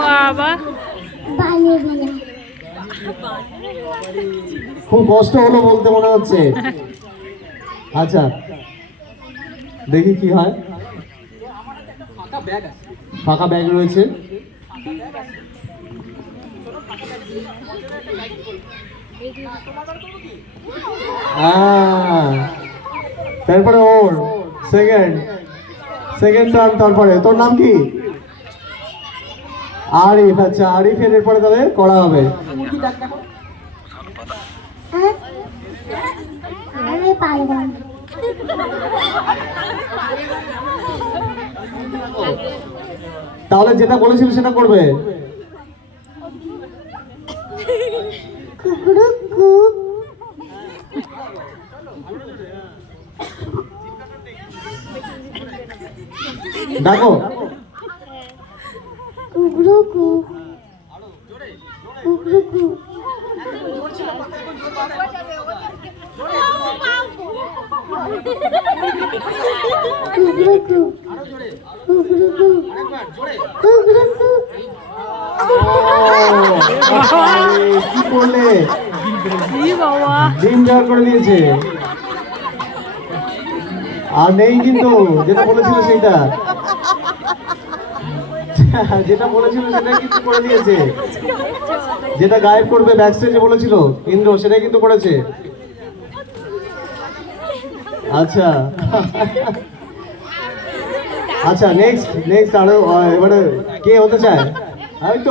বাবা খুব কষ্ট হলো বলতে মনে হচ্ছে। আচ্ছা দেখি কি হয়। ফাঁকা ব্যাগ রয়েছে। তারপরে ওর সেকেন্ড টার্ম। তারপরে তোর নাম কি? আরিফ। আচ্ছা আরিফের এরপরে তাহলে করা হবে। তাহলে যেটা বলেছিল সেটা করবে। দেখো কি করলে? ডিম জয় করে দিয়েছে। আর নেই কিন্তু যেটা বলেছিল সেইটা, যেটা বলেছিল সেটা কিন্তু করে দিয়েছে। যেটা গায়েব করবে ব্যাক স্টেজে বলেছিল ইন্দ্র, সেটাই কিন্তু করেছে। আচ্ছা আচ্ছা নেক্সট আরো এবারে কে হতে চায়? আমি তো